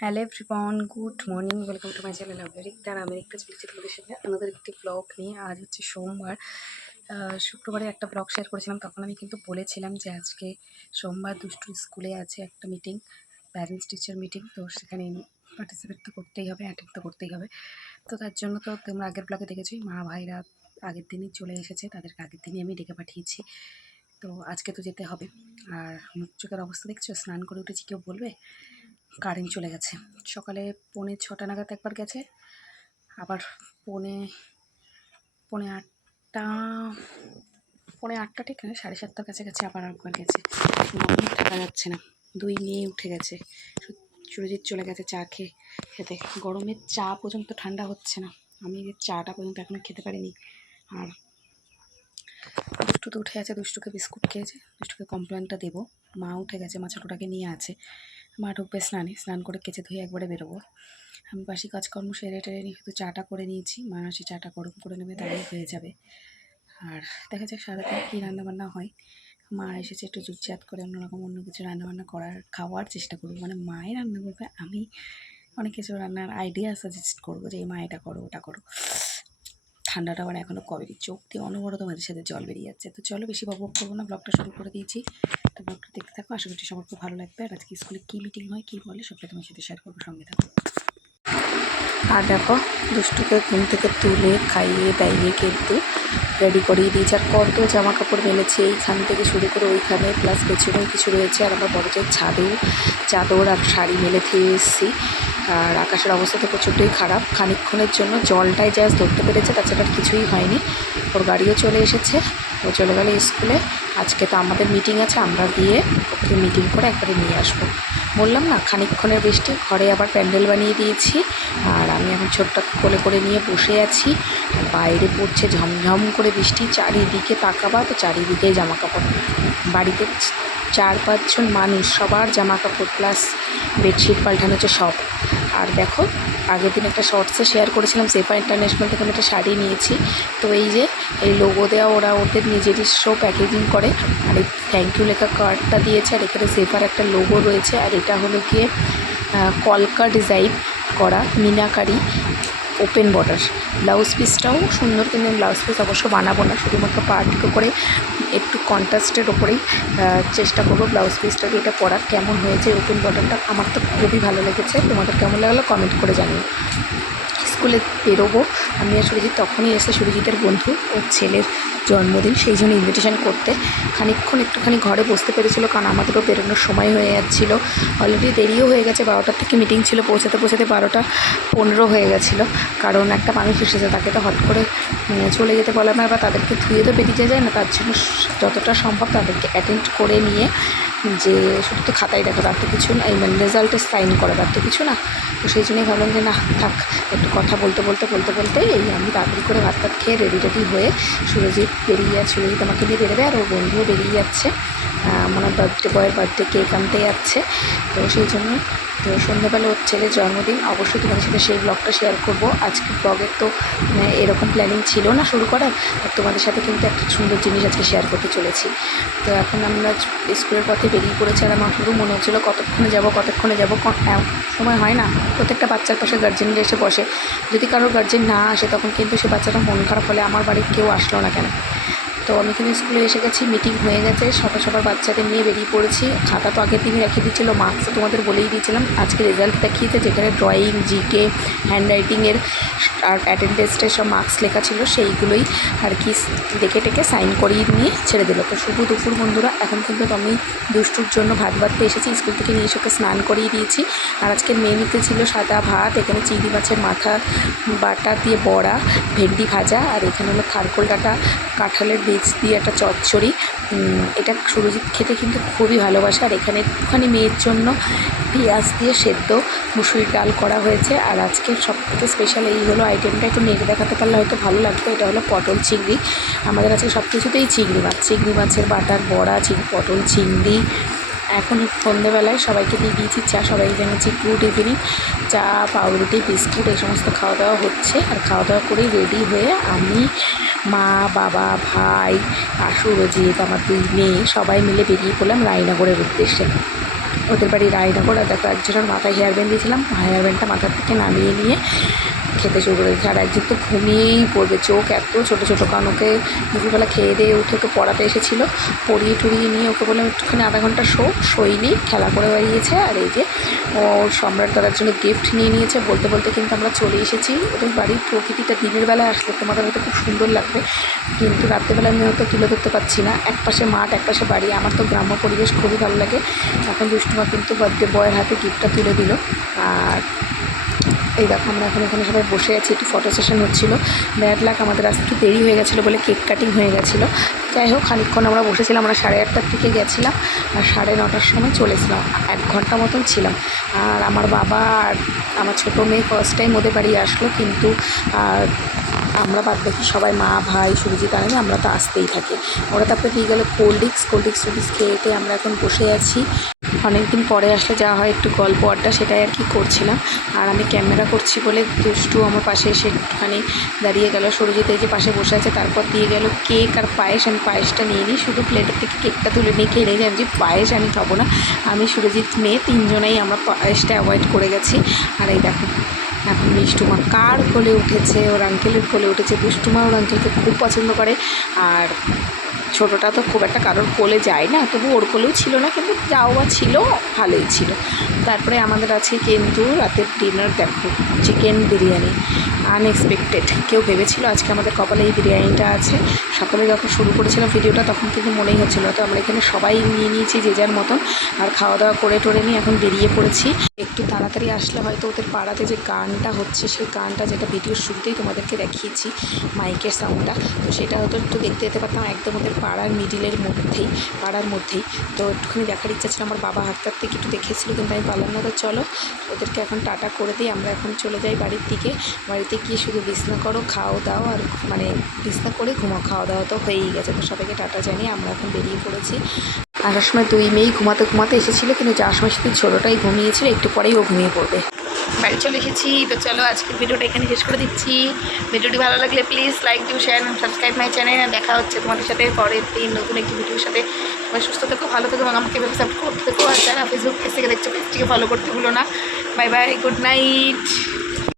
Hello everyone, good morning, welcome to my channel America. America চলেছি তোমাদের সাথে আমাদের একটি ব্লগ নিয়ে। আজ হচ্ছে সোমবার। শুক্রবারে একটা ব্লগ শেয়ার করেছিলাম, তখন আমি কিন্তু বলেছিলাম যে আজকে সোমবার দুষ্টুর স্কুলে আছে একটা মিটিং, প্যারেন্টস টিচার মিটিং। তো সেখানে পার্টিসিপেট তো করতেই হবে, অ্যাটেন্ড তো করতেই হবে। তো তার জন্য তো তোমরা আগের ব্লগে দেখেছি, মা ভাইরা আগের দিনই চলে এসেছে, তাদেরকে আগের দিনই আমি ডেকে পাঠিয়েছি। তো আজকে তো যেতে হবে। আর মুখ চোখের অবস্থা দেখছো, স্নান করে উঠেছি, কেউ বলবে। কারেন্ট চলে গেছে। সকালে 6:45 নাগাদ একবার গেছে, আবার পৌনে আটটা ঠিক না, 7:30টার কাছাকাছি আবার একবার গেছে। থাকা যাচ্ছে না, 2 মেয়ে উঠে গেছে। সুরজিৎ চলে গেছে চা খেতে। গরমের চা পর্যন্ত ঠান্ডা হচ্ছে না, আমি চাটা পর্যন্ত এখনো খেতে পারিনি। আর দুষ্টু তো উঠে আছে, দুষ্টুকে বিস্কুট খেয়েছে, দুষ্টুকে কমপ্লেনটা দেবো। মা উঠে গেছে, মা ছোটোটাকে নিয়ে আছে। মা ঢুকবে স্নান করে কেচে ধুয়ে একবারে বেরোবো। আমি বাসি কাজকর্ম সেরে টেরে নিয়ে শুধু চাটা করে নিয়েছি। মা আসি চাটা গরম করে নেবে, তাহলেই হয়ে যাবে। আর দেখা যাক সারাদিন কী রান্নাবান্না হয়। মা এসেছে, একটু জুটজাত করে অন্যরকম অন্য কিছু রান্নাবান্না খাওয়ার চেষ্টা করবো। মানে মায়ের রান্না করবে, আমি অনেক কিছু রান্নার আইডিয়া সাজেস্ট করবো যে মা এটা করো ওটা করো। ঠান্ডাটা আবার এখনও কবে, চোখ দিয়ে অনবরত মাঝে সাথে জল বেরিয়ে যাচ্ছে। তো চলো বেশি বকবক করবো না, ব্লগটা শুরু করে দিয়েছি। তো ব্লগটা দেখতে থাকো, আশা করছি সবার খুব ভালো লাগবে। আর আজকে স্কুলে কী মিটিং হয়, কী বলে, সবটা তোমার সাথে শেয়ার করবো, সঙ্গে থাকো। আর দেখো, দুষ্টুকে ঘুম থেকে তুলে খাইয়ে দাইয়ে কিন্তু রেডি করিয়ে দিয়েছি। আর কত জামা কাপড় মেলেছে, এইখান থেকে শুরু করে ওইখানে, প্লাস পেছনেও কিছু রয়েছে। আর আমার বড়দের চাদর আর শাড়ি মেলে দিয়ে এসেছি। আর আকাশের অবস্থা তো প্রচণ্ডই খারাপ। খানিকক্ষণের জন্য জলটাই জাস্ট ধরতে পেরেছে, তাছাড়া কিছুই হয়নি। ওর গাড়িও চলে এসেছে, ও চলে গেলে স্কুলে। আজকে তো আমাদের মিটিং আছে, আমরা গিয়ে ওকে মিটিং করে একবারে নিয়ে আসবো। বললাম না, খানিকক্ষণের বৃষ্টি, ঘরে আবার প্যান্ডেল বানিয়ে দিয়েছি। আর আমি এখন ছোট্টটাকে কোলে করে নিয়ে বসে আছি। বাইরে পড়ছে ঝমঝম করে বৃষ্টি, চারিদিকে তাকাবা তো চারিদিকে জামা কাপড়। বাড়িতে 4-5 জন মানুষ, সবার জামা কাপড় প্লাস বেডশিট পাল্টানো হচ্ছে সব। আর দেখো, আগের দিন একটা শর্টসে শেয়ার করেছিলাম, সেফা ইন্টারন্যাশনাল থেকে আমি একটা শাড়ি নিয়েছি। তো এই যে এই লোগো দেওয়া, ওরা ওদের নিজেরই শো প্যাকেজিং করে। আর এই থ্যাংক ইউ লেখা কার্ডটা দিয়েছে, আর এখানে সেফার একটা লোগো রয়েছে। আর এটা হলো গিয়ে কলকা ডিজাইন করা মিনাকারি ওপেন বর্ডার। ব্লাউজ পিসটাও সুন্দর, কিন্তু ব্লাউজ পিস অবশ্য বানাবো না, শুধুমাত্র পার্টিকে করে একটু কন্ট্রাস্টের ওপরেই চেষ্টা করবো ব্লাউজ পিসটা দিয়ে এটা পরা। কেমন হয়েছে ওপেন বর্ডারটা, আমার তো খুবই ভালো লেগেছে। তোমাদের কেমন লাগলো কমেন্ট করে জানিও। স্কুলে বেরোবো আমি আর সুরজিৎ, তখনই এসে সুরজিতের বন্ধু, ওর ছেলের জন্মদিন, সেই জন্য ইনভিটেশন করতে খানিকক্ষণ একটুখানি ঘরে বসতে পেরেছিল, কারণ আমাদেরও বেরোনোর সময় হয়ে যাচ্ছিলো। অলরেডি দেরিও হয়ে গেছে, 12টার থেকে মিটিং ছিল, পৌঁছাতে 12:15 হয়ে গেছিলো। কারণ একটা মানুষ এসেছে, তাকে তো হট করে চলে যেতে বলা না, বা তাদেরকে ধুয়ে তো বেরিয়ে যায় না। তার জন্য যতটা সম্ভব তাদেরকে অ্যাটেন্ড করে নিয়ে, যে শুধু তো খাতায় দেখো, তার তো কিছু না, মানে রেজাল্টে সাইন করা, তার তো কিছু না। তো সেই জন্যই ভাবলাম যে না থাক, একটু কথা বলতে এই আমি তাড়াতাড়ি করে ভাত খেয়ে রেডি হয়ে সুরজিৎ বেরিয়ে যাচ্ছে। সুরজিৎ আমাকে দিয়ে বেরোবে, আর ওর বন্ধুও বেরিয়ে যাচ্ছে, মনে বয়ের বার্থডে কেক আনতে যাচ্ছে। তো সেই জন্য তো সন্ধ্যাবেলা ওর ছেলের জন্মদিন, অবশ্যই তোমাদের সাথে সেই ব্লগটা শেয়ার করব। আজকে ব্লগের তো এরকম প্ল্যানিং ছিল না শুরু করার, আর তোমাদের সাথে কিন্তু একটা সুন্দর জিনিস আজকে শেয়ার করতে চলেছি। তো এখন আমরা স্কুলের পথে বেরিয়ে পড়েছি, আর আমার শুধু মনে হচ্ছিলো কতক্ষণে যাব। সময় হয় না, প্রত্যেকটা বাচ্চার পাশে গার্জেনরা এসে বসে। যদি কারোর গার্জেন না আসে, তখন কিন্তু সে বাচ্চাটা মন খারাপ হলে, আমার বাড়ির কেউ আসলো না কেন। তো আমি কিন্তু স্কুলে এসে গেছি, মিটিং হয়ে গেছে, সবার বাচ্চাদের নিয়ে বেরিয়ে পড়েছি। খাতা তো আগের দিনই রেখে দিয়েছিলো, মার্কস তো তোমাদের বলেই দিয়েছিলাম। আজকে রেজাল্ট দেখিয়েছে, যেখানে ড্রয়িং, জিকে, হ্যান্ড রাইটিংয়ের আর অ্যাটেন্ডেন্সের সব মার্কস লেখা ছিল, সেইগুলোই আর কি দেখে টেকে সাইন করিয়ে নিয়ে ছেড়ে দিল। তো শুভ দুপুর বন্ধুরা, এখন কিন্তু আমি দুষ্টুর জন্য ভাত বাড়তে এসেছি। স্কুল থেকে নিয়ে এসে ওকে স্নান করিয়ে দিয়েছি। আর আজকের মেনুতে ছিল সাদা ভাত, এখানে চিংড়ি মাছের মাথা বাটা দিয়ে বড়া, ভেন্ডি ভাজা, আর এখানে হলো খারকোল ডাঁটা, কাঁঠালের বীজ দিয়ে একটা চচ্চড়ি। এটা সুরজিৎ খেতে কিন্তু খুবই ভালোবাসে। আর এখানে একটুখানি মেয়ের জন্য পেঁয়াজ দিয়ে সেদ্ধ মুসুরির ডাল করা হয়েছে। আর আজকে সবথেকে স্পেশাল এই হলো আইটেমটা, একটু নেড়ে দেখাতে পারলে হয়তো ভালো লাগতো। এটা হলো পটল চিংড়ি। আমাদের আজকে সব কিছুতেই চিংড়ি মাছের বাটার বড়া, পটল চিংড়ি, এখন সন্ধ্যেবেলায় সবাইকে দিয়ে দিয়েছি চা, সবাই জানিয়েছি গুড ইভিনিং। চা, পাউরুটি, বিস্কুট এই সমস্ত খাওয়া দাওয়া হচ্ছে। আর খাওয়া দাওয়া করেই রেডি হয়ে আমি, মা, বাবা, ভাই আর সুরজিৎ, আমার 2 মেয়ে সবাই মিলে বেরিয়ে পড়লাম রায়নগরের উদ্দেশ্যে। ওদের বাড়ি রায়নগর। আর দেখো একজনের মাথায় হেয়ার ব্যান্ড দিয়েছিলাম, হেয়ার ব্যান্ডটা মাথার থেকে নামিয়ে নিয়ে খেতে শুরু করে দিয়েছে। আর একজন তো ঘুমিয়েই পড়বে, চোখ এত ছোটো ছোটো, কারণ ওকে দুপুরবেলা খেয়ে দিয়ে উঠে ওকে পড়াতে এসেছিলো, পড়িয়ে টুরিয়ে নিয়ে ওকে বললাম একটুখানি আধা ঘন্টা শোয়নি, খেলা করে বেরিয়েছে। আর এই যে ওর সম্রাট দাদার জন্য গিফট নিয়ে নিয়েছে। বলতে বলতে কিন্তু আমরা চলে এসেছি। ওদের বাড়ির প্রকৃতিটা দিনের বেলায় আসলে তোমাদের হয়তো খুব সুন্দর লাগবে, কিন্তু রাত্রেবেলা আমি হয়তো তুলে ধরতে পারছি না। একপাশে মাঠ, একপাশে বাড়ি। আমার তো গ্রাম্য পরিবেশ খুবই ভালো লাগে। এখন দুষ্টুমা কিন্তু বার্থডে বয়ের হাতে গিফটটা তুলে দিল। আর এই দেখো আমরা এখন এখানে সবাই বসে আছি, একটু ফটো সেশন হচ্ছিলো। ব্যাড লাক আমাদের আসতে একটু দেরি হয়ে গেছিলো বলে কেক কাটিং হয়ে গেছিলো। যাই হোক খানিকক্ষণ আমরা বসেছিলাম, আমরা 8:30টার দিকে গেছিলাম আর 9:30টার সময় চলেছিলাম। 1 ঘন্টা মতন ছিলাম। আর আমার বাবা আর আমার ছোটো মেয়ে ফার্স্ট টাইম ওদের বাড়ি আসলো, কিন্তু আমরা বাদ বাকি সবাই, মা, ভাই, সুরজিৎ আনেনি, আমরা তো আসতেই থাকি। ওরা তারপরে দিয়ে গেলো কোল্ড ড্রিঙ্কস খেয়ে আমরা এখন বসে আছি। অনেকদিন পরে আসলে যা হয় একটু গল্প আড্ডা, সেটাই আর কি করছিলাম। আর আমি ক্যামেরা করছি বলে দুষ্টু আমার পাশে এসে একটুখানি দাঁড়িয়ে গেল। সুরজিৎ এই যে পাশে বসে আছে। তারপর দিয়ে গেল কেক আর পায়েস। আমি পায়েসটা নিয়ে নিই, শুধু প্লেটের থেকে কেকটা তুলে নিয়ে খেয়ে নিই। আমি যে পায়েস আমি খাবো না। আমি, সুরজিৎ, মেয়ে 3 জনেই আমরা পায়েসটা অ্যাভয়েড করে গেছি। আর এই দেখো এখন মিষ্টুমা কার কোলে উঠেছে, ওর আঙ্কেলের কোলে উঠেছে। দুষ্টুমা ওর আঙ্কেলকে খুব পছন্দ করে। আর ছোটোটা তো খুব একটা কারোর কোলে যায় না, তবু ওর কোলেও ছিল না, কিন্তু যাও বা ছিল, ভালোই ছিল। তারপরে আমাদের আছে কিন্তু রাতের ডিনার, দেখো চিকেন বিরিয়ানি। আনএক্সপেক্টেড, কেউ ভেবেছিল আজকে আমাদের কপালে এই বিরিয়ানিটা আছে? সকালে যখন শুরু করেছিলাম ভিডিওটা তখন কিন্তু মনেই হচ্ছিল। তো আমরা এখানে সবাই নিয়ে নিয়েছি যে যার মতন। আর খাওয়া দাওয়া করে টোরে নিয়ে এখন বেরিয়ে পড়েছি। একটু তাড়াতাড়ি আসলে হয়তো ওদের পাড়াতে যে গানটা হচ্ছে, সেই গানটা যেটা ভিডিওর শুরুতেই তোমাদেরকে দেখিয়েছি, মাইকের সাউন্ডটা, তো সেটা হয়তো একটু দেখতে যেতে পারতাম। একদম ওদের পাড়ার মিডিলের মধ্যেই, পাড়ার মধ্যেই। তো একটুখানি দেখার ইচ্ছা ছিল। আমার বাবা হাঁটতে হাঁটতে একটু দেখেছিল, কিন্তু আমি পারলাম না। তো চলো ওদেরকে এখন টাটা করে দিই, আমরা এখন চলে যাই বাড়ির দিকে। বাড়িতে গিয়ে শুধু বিছনা করো, খাও দাও, আর মানে বিছনা করে ঘুমাও। খাওয়া দাওয়া তো হয়েই গেছে। তো সবাইকে টাটা জানিয়ে আমরা এখন বেরিয়ে পড়েছি। আসার সময় 2 মেয়েই ঘুমাতে এসেছিলো, কিন্তু যাওয়ার সময় শুধু ছোটোটাই ঘুমিয়েছিল, একটু পরেই ও ঘুমিয়ে পড়বে। বাড়ি চলে এসেছি। তো চলো আজকের ভিডিওটা এখানে শেষ করে দিচ্ছি। ভিডিওটি ভালো লাগলে প্লিজ লাইক দিও, শেয়ার এবং সাবস্ক্রাইব মাই চ্যানেল। দেখা হচ্ছে তোমাদের সাথে পরের দিন নতুন একটি ভিডিওর সাথে। সবাই সুস্থ থেকো, ভালো থেকো এবং আমাকে এভাবে সাপোর্ট করতে থেকো। আর যারা ফেসবুক পেজ থেকে দেখছো, পেজটিকে ফলো করতে ভুলো না। Bye bye, good night.